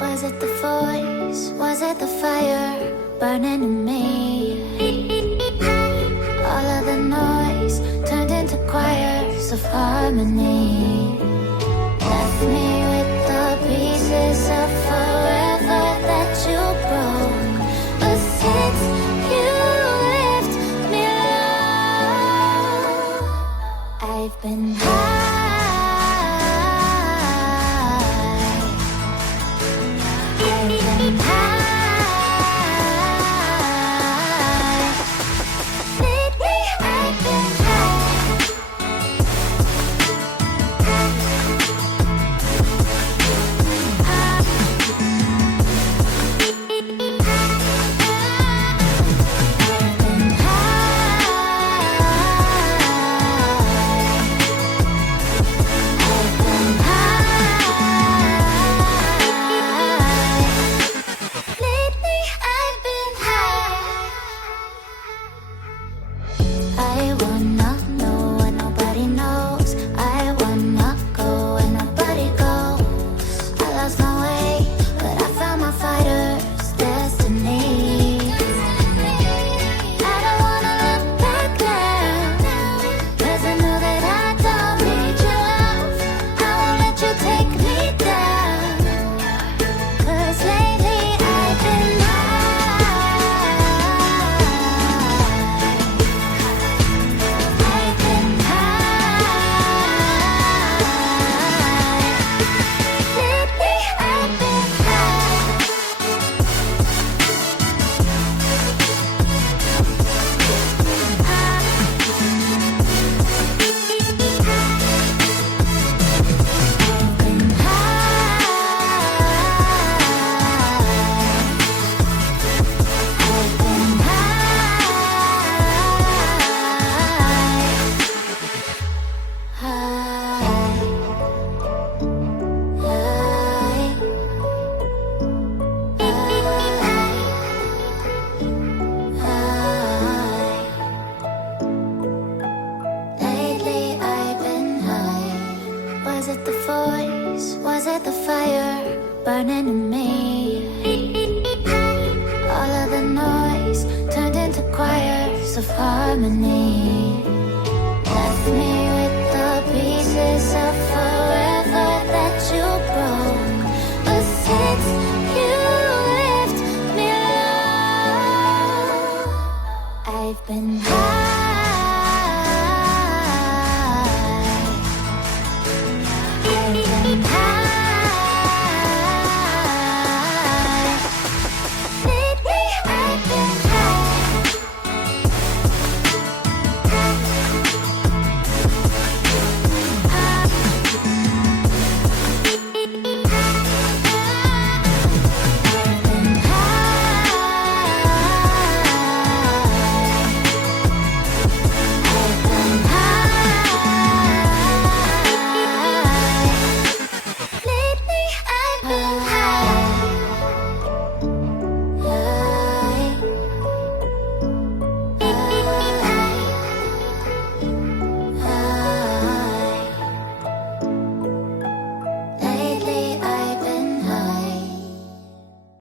Was it the voice? Was it the fire burning in me? All of the noise turned into choirs of harmony. Left me with the pieces of forever that you broke. But since you left me low, I've been high. I wanna know what nobody knows. I wanna go where nobody goes. I lost my way, but I found my fighter's destiny. I don't wanna look back now, 'cause I know that I don't need your love. I won't let you take me down, 'cause lately I've been Was it the voice? Was it the fire burning in me? All of the noise turned into choirs of harmony.